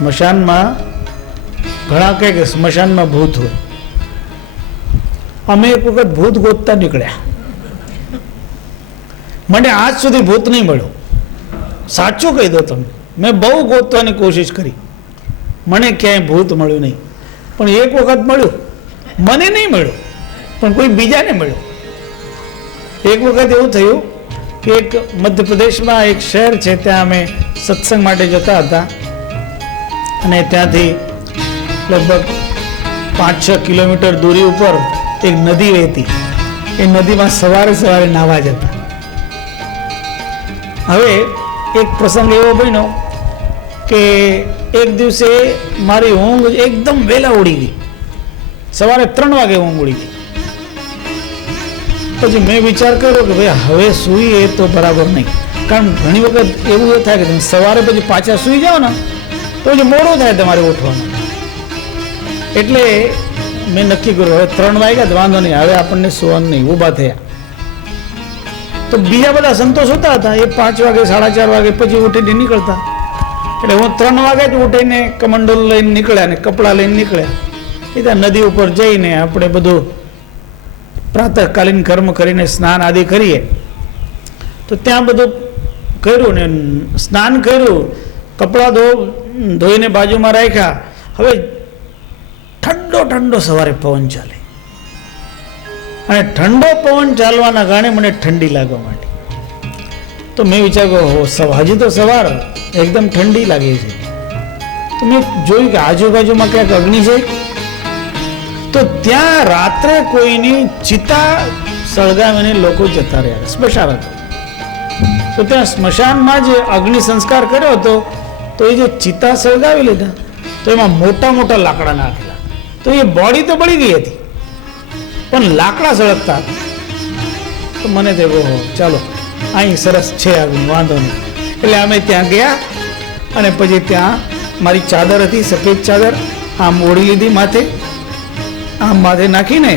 સ્મશાનમાં ઘણા કહે કે સ્મશાનમાં ભૂત હોય. અમે એક વખત ભૂત ગોતતા નીકળ્યા. મને આજ સુધી ભૂત નહીં મળ્યું. સાચું કહી દો તમે, મેં બહુ ગોતવાની કોશિશ કરી, મને ક્યાંય ભૂત મળ્યું નહીં. પણ એક વખત મળ્યું, મને નહીં મળ્યું પણ કોઈ બીજાને મળ્યું. એક વખત એવું થયું કે એક મધ્યપ્રદેશમાં એક શહેર છે, ત્યાં અમે સત્સંગ માટે જતા હતા અને ત્યાંથી લગભગ 5-6 કિલોમીટર દૂરી ઉપર એક નદી વહેતી. એ નદીમાં સવારે સવારે નાહવા જતા. હવે એક પ્રસંગ એવો બન્યો કે એક દિવસે મારી ઊંઘ એકદમ વહેલા ઉડી ગઈ. સવારે 3 વાગે ઊંઘ ઉડી ગઈ. પછી મેં વિચાર કર્યો કે ભાઈ હવે સૂઈએ તો બરાબર નહીં, કારણ ઘણી વખત એવું થાય કે તમે સવારે પછી પાછા સૂઈ જાઓ ને તો પછી મોડું થાય તમારે ઉઠવાનું. એટલે મેં નક્કી કર્યું હવે 3 વાગ્યા તો વાંધો નહીં, હવે આપણને સુવાનું નહીં. ઊભા થયા તો બીજા બધા સંતો સૂતા હતા, એ 5 વાગે 4:30 વાગે પછી ઉઠીને નીકળતા. એટલે હું 3 વાગે જ ઉઠીને કમંડલ લઈને નીકળ્યા ને કપડાં લઈને નીકળ્યા. એ ત્યાં નદી ઉપર જઈને આપણે બધું પ્રાતઃકાલીન કર્મ કરીને સ્નાન આદિ કરીએ. તો ત્યાં બધું કર્યું ને સ્નાન કર્યું, કપડાં ધોઈને બાજુમાં રાખ્યા. હવે ઠંડો ઠંડો સવારે પવન ચાલે અને ઠંડો પવન ચાલવાના કારણે મને ઠંડી લાગવા માંડી. તો મેં વિચાર્યું હજી તો સવાર એકદમ ઠંડી લાગે છે. તો મેં જોયું કે આજુબાજુમાં ક્યાંક અગ્નિ છે. તો ત્યાં રાત્રે કોઈની ચિતા સળગાવીને લોકો જતા રહ્યા. સ્મશાન હતો તો ત્યાં સ્મશાનમાં જે અગ્નિ સંસ્કાર કર્યો હતો તો એ જે ચિતા સળગાવી લીધા તો એમાં મોટા મોટા લાકડા નાખેલા. તો એ બોડી તો બળી ગઈ હતી પણ લાકડા સળગતા હતા. તો મને થયું ચાલો અહીં સરસ છે અગ્નિ, વાંધો નહીં. એટલે અમે ત્યાં ગયા અને પછી ત્યાં મારી ચાદર હતી, સફેદ ચાદર, આમ ઓળી લીધી માથે. આમ માથે નાખીને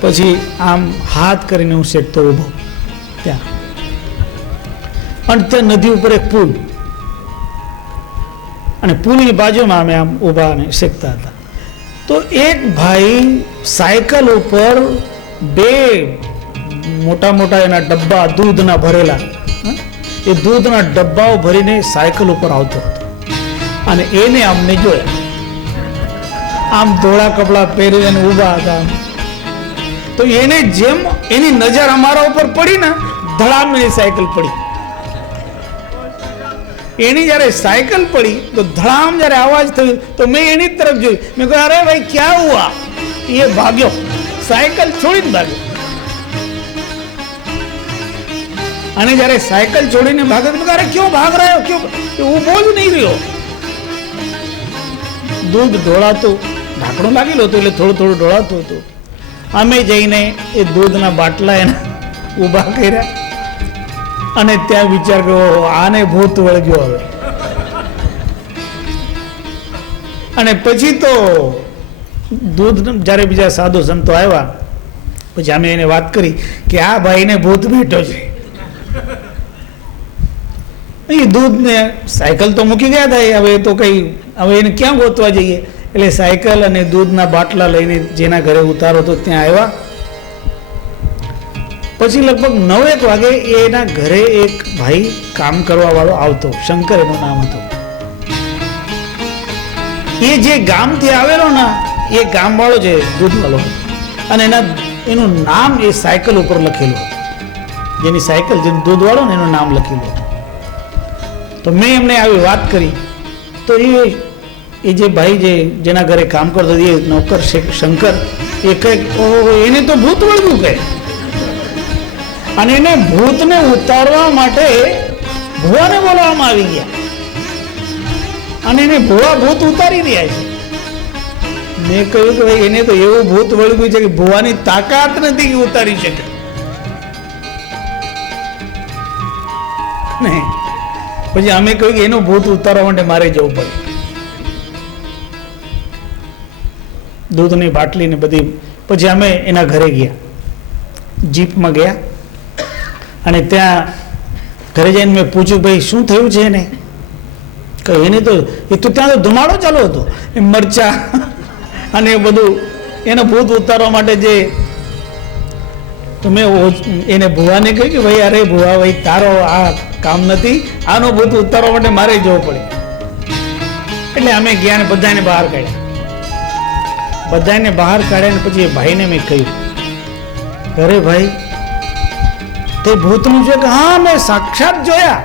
પછી આમ હાથ કરીને હું શેકતો ઊભો ત્યાં. અને ત્યાં નદી ઉપર એક પુલ અને પુલની બાજુમાં અમે આમ ઊભા અને શેકતા હતા. તો એક ભાઈ સાયકલ ઉપર 2 મોટા મોટા એના ડબ્બા દૂધના ભરેલા, એ દૂધના ડબ્બાઓ ભરીને સાયકલ ઉપર આવતો હતો અને એને અમને જોયા. આમ ધોળા કપડા પહેરીને ઊભા હતા. તો એને જેમ એની નજર અમારા ઉપર પડી ને ધડામ એની સાયકલ પડી. એની જ્યારે સાયકલ પડી તો ધડામ જ્યારે અવાજ થયો તો મેં એની તરફ જોયું. મેં કહ્યું અરે ભાઈ ક્યાં હુઆ? એ ભાગ્યો, સાયકલ છોડીને ભાગ્યો. અને જ્યારે સાયકલ છોડીને ભાગ્યો તો અરે ક્यों ભાગ રહ્યો, ક્यों? ઊભો જ નહીં રહ્યો. દૂધ ઢોળાતું ઢાંકણું લાગેલું હતું એટલે થોડું થોડું ઢોળાતું હતું. અમે જઈને એ દૂધના બાટલા એના ઊભા કર્યા અને ત્યાં વિચાર કર્યો આને ભૂત વળગ્યો હવે. અને પછી તો દૂધ જ્યારે બીજા સાધુ સંતો આવ્યા પછી અમે એને વાત કરી કે આ ભાઈને ભૂત બેઠો છે. એ દૂધને સાયકલ તો મૂકી ગયા હતા, હવે તો કઈ હવે એને ક્યાં ગોતવા જઈએ? એટલે સાયકલ અને દૂધના બાટલા લઈને જેના ઘરે ઉતારો તો ત્યાં આવ્યા. પછી લગભગ 9-1 વાગે એના ઘરે એક ભાઈ કામ કરવા વાળો આવતો, શંકર એનું નામ હતું. એ જે ગામથી આવેલો ને એ ગામ વાળો છે દૂધ વાળો, અને એનું નામ એ સાયકલ ઉપર લખેલું હતું. જેની સાયકલ જેનું દૂધ વાળો ને એનું નામ લખેલું હતું. તો મેં એમને આવી વાત કરી તો એ જે ભાઈ જેના ઘરે કામ કરતો એ નોકર શંકર એ કહે એને તો ભૂત વળગ્યું કહે. અને એને ભૂતને ઉતારવા માટે ભુવાને બોલાવવામાં આવી ગયા અને એને ભુવા ભૂત ઉતારી રહ્યા છે. મેં કહ્યું કે ભાઈ એને તો એવું ભૂત વળગ્યું છે કે ભુવાની તાકાત નથી કે ઉતારી શકે. નહીં પછી અમે કહ્યું કે એનું ભૂત ઉતારવા માટે મારે જવું પડે. દૂધની બાટલી ને બધી. પછી અમે એના ઘરે ગયા, જીપમાં ગયા અને ત્યાં ઘરે જઈને મેં પૂછ્યું ભાઈ શું થયું છે ને? કે એને તો એ તો ત્યાં તો ધુમાડો ચાલુ હતો, એ મરચા અને એ બધું એને ભૂત ઉતારવા માટે જે તો મેં એને ભુવાને કહ્યું કે ભાઈ અરે ભુવા ભાઈ તારો આ કામ નથી, આનો ભૂત ઉતારવા માટે મારે જવું પડે. એટલે અમે ગયા ને બધાને બહાર કાઢ્યા, બધાને બહાર કાઢ્યા ને પછી એ ભાઈને મેં કહ્યું, અરે ભાઈ તે ભૂતનું છે કે હા મેં સાક્ષાત જોયા,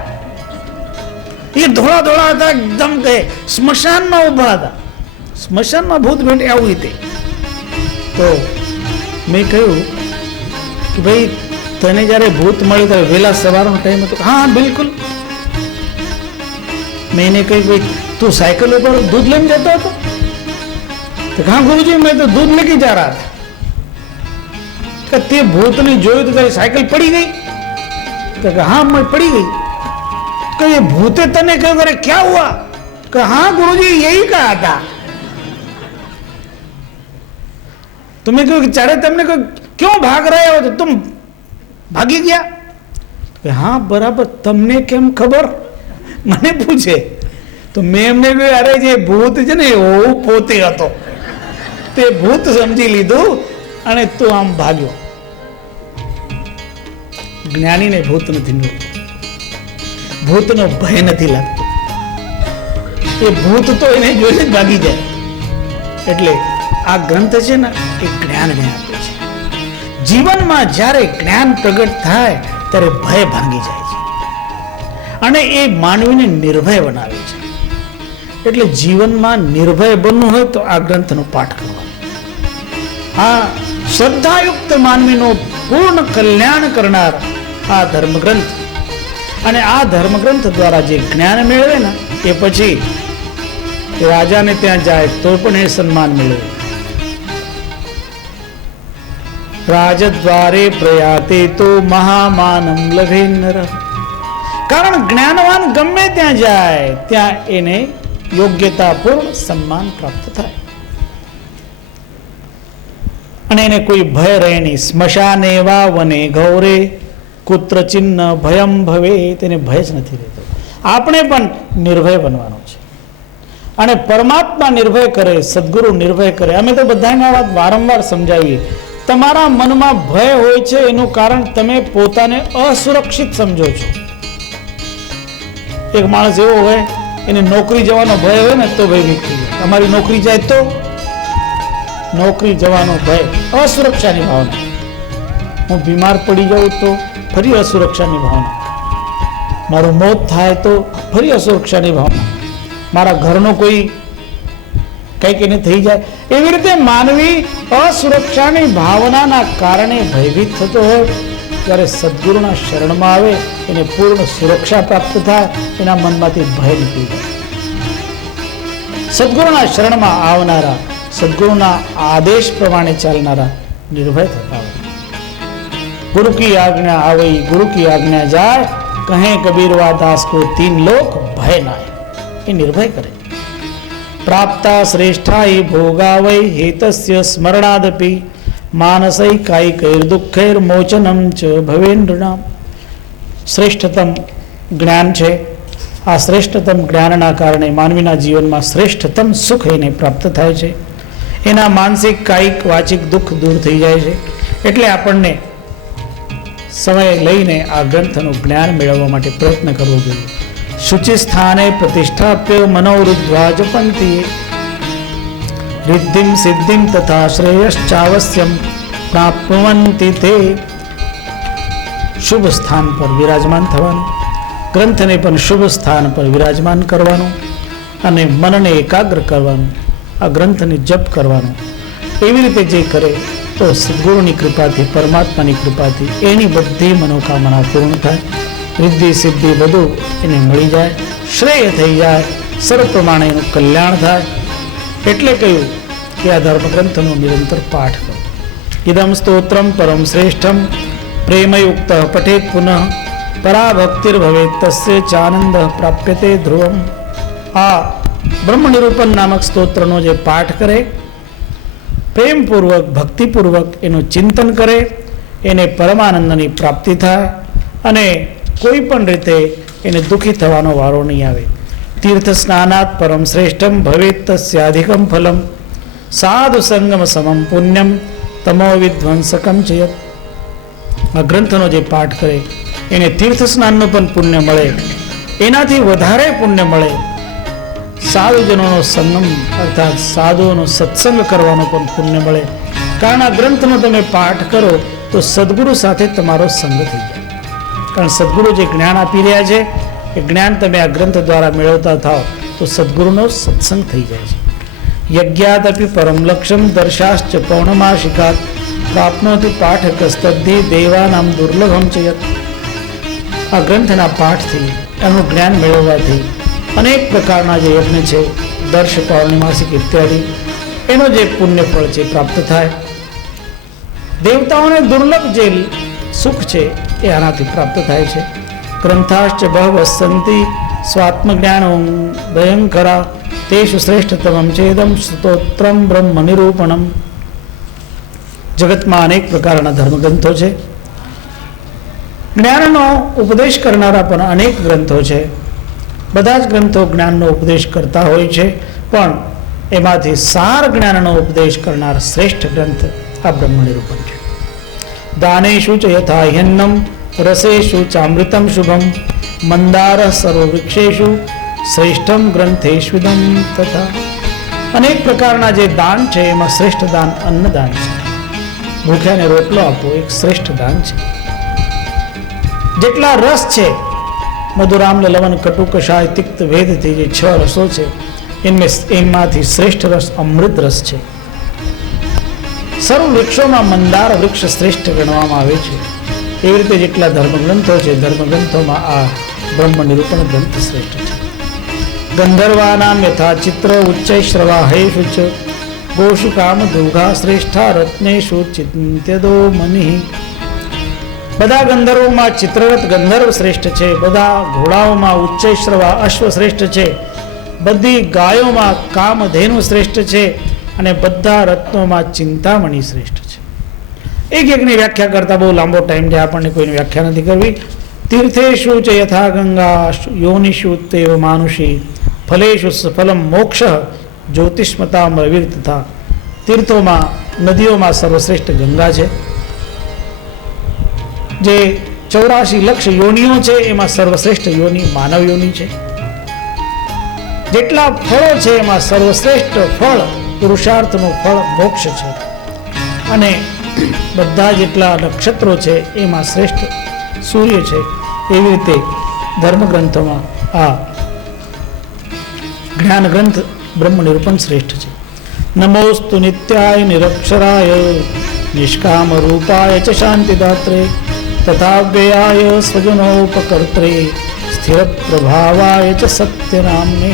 એ ધોળા ધોળા હતા એકદમ, કહે સ્મશાનમાં ઉભા હતા, સ્મશાનમાં ભૂત ભેટ આવું રીતે. તો મેં કહ્યું કે ભાઈ તને જ્યારે ભૂત મળ્યું ત્યારે વહેલા સવારનો ટાઈમ હતો? હા બિલકુલ. મેં એને કહ્યું ભાઈ તું સાયકલ ઉપર દૂધ લઈને જતો હતો? તો હા ગુરુજી મેં તો દૂધ લેકે જા રહા થા. કે તે ભૂતને જોયું તો તારી સાયકલ પડી ગઈ? તો કે હા મેં પડી ગઈ. કે એ ભૂતે તને કહ્યું અરે ક્યાં હુઆ? કે હા ગુરુજી યહી કહા થા. તો મેં કહ્યું કે ચારે તમને કહ્યું क्यों भाग रहे हो? तो तुम भागी गया? कि हाँ बराबर, તમને કેમ ખબર? મને પૂછે. તો મેં એમને કહ્યું અરે જે ભૂત છે ને હું પોતે હતો, તે ભૂત સમજી લીધું અને તું આમ ભાગ્યો. જ્ઞાનીને ભૂત નથી, ભૂતનો ભય નથી લાગતો, એ ભૂત તો એને જોઈને જ ભાગી જાય. એટલે આ ગ્રંથ છે ને એ જ્ઞાનને આપે છે. જીવનમાં જ્યારે જ્ઞાન પ્રગટ થાય ત્યારે ભય ભાંગી જાય છે અને એ માનવીને નિર્ભય બનાવે છે. એટલે જીવનમાં નિર્ભય બનવું હોય તો આ ગ્રંથનો પાઠ કરવાનો. આ શ્રદ્ધાયુક્ત માનવીનો પૂર્ણ કલ્યાણ કરનાર આ ધર્મગ્રંથ, અને આ ધર્મગ્રંથ દ્વારા જે જ્ઞાન મેળવે ને એ પછી રાજાને ત્યાં જાય તો પણ એ સન્માન મેળવે. રાજદ્વારે પ્રયાતે તો મહામાનમ લભે નર. કારણ જ્ઞાનવાન ગમે ત્યાં જાય ત્યાં એને યોગ્યતાપૂર્ણ સન્માન પ્રાપ્ત થાય અને એને કોઈ ભય રહે નહીં. સ્મશાને વા વને ગૌરે કુત્ર ચિહ્ન ભયમ ભવે, તેને ભય જ નથી રહેતો. આપણે પણ નિર્ભય બનવાનું છે અને પરમાત્મા નિર્ભય કરે, સદગુરુ નિર્ભય કરે. અમે તો બધાને આ વાત વારંવાર સમજાવીએ. તમારા મનમાં ભય હોય છે એનું કારણ તમે પોતાને અસુરક્ષિત સમજો છો. એક માણસ એવો હોય એને નોકરી જવાનો ભય હોય ને તો ભયભીત થઈ જાય. અમારી નોકરી જાય તો નોકરી જવાનો ભય, અસુરક્ષાની ભાવના. હું બીમાર પડી જાઉં તો ફરી અસુરક્ષાની ભાવના. મારું મોત થાય તો ફરી અસુરક્ષાની ભાવના. મારા ઘરનો કોઈ કંઈક એને થઈ જાય. એવી રીતે માનવી અસુરક્ષાની ભાવનાના કારણે ભયભીત થતો હોય ત્યારે સદગુરુના શરણમાં આવે એને પૂર્ણ સુરક્ષા પ્રાપ્ત થાય, એના મનમાંથી ભય નીકળી જાય. સદગુરુના શરણમાં આવનારા, સદગુરુના આદેશ પ્રમાણે ચાલનારા નિર્ભય થતા હોય. गुरु की आज्ञा आवई गुरु की आज्ञा जाए, कहें कबीर वा दास को तीन लोक भय नाय. ये निर्भय करे. प्राप्ता श्रेष्ठा ही भोगावै हेतस्य स्मरणादपि मानसै कायिकैर दुःखैर मोचनम च भवेन्द्रनाम. શ્રેષ્ઠતમ જ્ઞાન છે. આ શ્રેષ્ઠતમ જ્ઞાનના કારણે માનવીના જીવનમાં શ્રેષ્ઠતમ સુખ એને પ્રાપ્ત થાય છે. એના માનસિક કાયિક વાચિક દુઃખ દૂર થઈ જાય છે. એટલે આપણને સમય લઈને આ ગ્રંથનું જ્ઞાન મેળવવા માટે પ્રયત્ન કરવો જોઈએ. શુચિ સ્થાને પ્રતિષ્ઠાપ્ય મનોરુદ્ધ્વા જપંતી રિદ્ધિમ સિદ્ધિમ તથા શ્રેયશ્ચાવશ્યમ પ્રાપ્નુવન્તિ તે. શુભ સ્થાન પર વિરાજમાન થવાનું, ગ્રંથને પણ શુભ સ્થાન પર વિરાજમાન કરવાનું અને મનને એકાગ્ર કરવાનું, આ ગ્રંથને જપ કરવાનું. એવી રીતે જે કરે તો સદગુરુની કૃપાથી, પરમાત્માની કૃપાથી એની બધી મનોકામના પૂર્ણ થાય, રિદ્ધિ સિદ્ધિ બધું એને મળી જાય, શ્રેય થઈ જાય, સર્વ પ્રમાણે એનું કલ્યાણ થાય. એટલે કહ્યું કે આ ધર્મગ્રંથનો નિરંતર પાઠ કરો. ઇદમ સ્તોત્રમ પરમ શ્રેષ્ઠમ પ્રેમયુક્ત પઠેત પુનઃ પરાભક્તિર ભવેત તસ્ય ચાનંદ પ્રાપ્યતે ધ્રુવમ. આ બ્રહ્મ નિરૂપણ નામક સ્તોત્રનો જે પાઠ કરે, પ્રેમપૂર્વક ભક્તિપૂર્વક એનું ચિંતન કરે, એને પરમાનંદની પ્રાપ્તિ થાય અને કોઈ પણ રીતે એને દુઃખી થવાનો વારો નહીં આવે. तीर्थ स्नानात् परम श्रेष्ठम भवेत् तस्याधिकम फलम साधु संगम समम पुण्यम तमो विध्वंसकम चयत. આ ગ્રંથનો જે પાઠ કરે એને તીર્થ સ્નાનનું પણ પુણ્ય મળે, એનાથી વધારે પુણ્ય મળે સાધુજનોનો સંગમ અર્થાત સાધુઓનો સત્સંગ કરવાનો પણ પુણ્ય મળે. કારણ આ ગ્રંથનો તમે પાઠ કરો તો સદગુરુ સાથે તમારો સંગ થઈ જાય. કારણ સદગુરુ જે જ્ઞાન આપી રહ્યા છે એ જ્ઞાન તમે આ ગ્રંથ દ્વારા મેળવતા થાઓ તો સદગુરુનો સત્સંગ થઈ જાય છે. યજ્ઞાત અપી પરમ લક્ષ્યમ દર્શાશ્ચ પૌર્ણમાસિકાત પ્રાપ્નોતિ પાઠકસ્તદ્ધિ દેવાનામ દુર્લભમ ચયત. આ ગ્રંથના પાઠથી એનું જ્ઞાન મેળવવાથી અનેક પ્રકારના જે યજ્ઞ છે, દર્શ પૌર્ણિમાસિક ઇત્યાદિ, એનો જે પુણ્ય ફળ છે પ્રાપ્ત થાય. દેવતાઓને દુર્લભ જે સુખ છે એ આનાથી પ્રાપ્ત થાય છે. ગ્રંથાશ્ચ બહવ સંતિ સ્વાત્મજ્ઞાન ભયંકરા તેષુ શ્રેષ્ઠતમમ ચેદમ સ્તોત્રમ બ્રહ્મ નિરૂપણમ. જગતમાં અનેક પ્રકારના ધર્મગ્રંથો છે, જ્ઞાનનો ઉપદેશ કરનારા પણ અનેક ગ્રંથો છે. બધા જ ગ્રંથો જ્ઞાનનો ઉપદેશ કરતા હોય છે, પણ એમાંથી સાર જ્ઞાનનો ઉપદેશ કરનાર શ્રેષ્ઠ ગ્રંથ આ બ્રહ્મ નિરૂપણ છે. દાનેષુ ચ યથા હિન્નમ રસેષુ ચામૃતમ શુભમ મંદાર સર્વવૃક્ષેષુ શ્રેષ્ઠમ ગ્રંથેષ્વિદમ તથા. અનેક પ્રકારના જે દાન છે એમાં શ્રેષ્ઠ દાન અન્નદાન છે. ભૂખ્યાને રોટલો આપવો એક શ્રેષ્ઠ દાન છે. જેટલા રસ છે મધુરામ લવન કટુ કષાય તિક્ત વેદથી જે 6 રસો છે એમાંથી શ્રેષ્ઠ રસ અમૃત રસ છે. સર્વ વૃક્ષોમાં મંદાર વૃક્ષ શ્રેષ્ઠ ગણવામાં આવે છે. એવી રીતે જેટલા ધર્મગ્રંથો છે ધર્મગ્રંથોમાં આ બ્રહ્મ નિરૂપણ ગ્રંથ શ્રેષ્ઠ છે. ગંધર્વાનામ યથા ચિત્ર ઉચ્ચૈશ્રવાહેષુ ચ ગોષુ કામ દુર્ગા શ્રેષ્ઠા રત્નેષુ ચિંત્યદો મનિ. બધા ગંધર્વોમાં ચિત્રરથ ગંધર્વ શ્રેષ્ઠ છે, બધા ઘોડાઓમાં ઉચ્ચૈશ્રવા અશ્વ શ્રેષ્ઠ છે, બધી ગાયોમાં કામધેનુ શ્રેષ્ઠ છે અને બધા રત્નોમાં ચિંતામણી શ્રેષ્ઠ છે. એક એકની વ્યાખ્યા કરતા બહુ લાંબો ટાઈમ છે, આપણને કોઈની વ્યાખ્યા નથી કરવી. તીર્થેષુ ચ યથા ગંગા યોનિષુ તેવ માનુષી ફલેષુ સફલમ મોક્ષ જ્યોતિષ્મતા રવિર તથા. તીર્થોમાં નદીઓમાં સર્વશ્રેષ્ઠ ગંગા છે, જે 84 લક્ષ યોનિઓ છે એમાં સર્વશ્રેષ્ઠ યોનિ માનવ યોનિ છે. જેટલા ફળો છે એમાં સર્વશ્રેષ્ઠ ફળ પુરુષાર્થનું ફળ મોક્ષ છે. અને બધા જેટલા નક્ષત્રો છે એમાં શ્રેષ્ઠ સૂર્ય છે. એવી રીતે ધર્મગ્રંથોમાં આ જ્ઞાન ગ્રંથ બ્રહ્મ નિરૂપણ શ્રેષ્ઠ છે. નમોસ્તુ નિત્યાય નિરક્ષરાય નિષ્કામ રૂપાય ચ શાંતિદાત્રે તથા વ્યયાય સ્વજનોપકર્ત્રે સ્થિર પ્રભાવાય ચ સત્યનામને.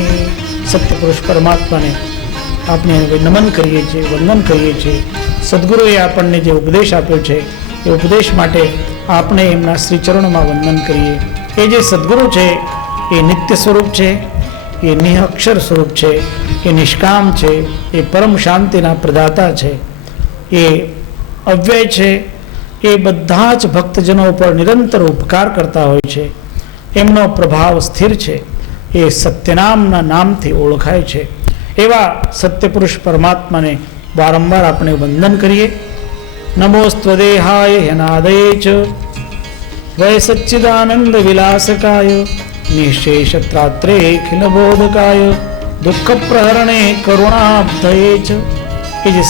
સત્ય પુરુષ પરમાત્માને આપણે નમન કરીએ છીએ, વંદન કરીએ છીએ. સદગુરુએ આપણને જે ઉપદેશ આપ્યો છે એ ઉપદેશ માટે આપણે એમના શ્રી ચરણોમાં વંદન કરીએ. એ જે સદગુરુ છે એ નિત્ય સ્વરૂપ છે, એ નિઃઅક્ષર સ્વરૂપ છે, એ નિષ્કામ છે, એ પરમ શાંતિના પ્રદાતા છે, એ અવ્યય છે, એ બધા જ ભક્તજનો ઉપર નિરંતર ઉપકાર કરતા હોય છે. એમનો પ્રભાવ સ્થિર છે, એ સત્યનામના નામથી ઓળખાય છે. એવા સત્યપુરુષ પરમાત્માને વારંવાર આપણે વંદન કરીએ. નમોસ્ત્વદેહાય હેનાદયે ચ વય સચ્ચિદાનંદ વિલાસકાય નિઃશેષત્રાત્રે ખિલબોધકાય દુઃખ પ્રહરણે કરુણાબ્ધયે ચ. એ જે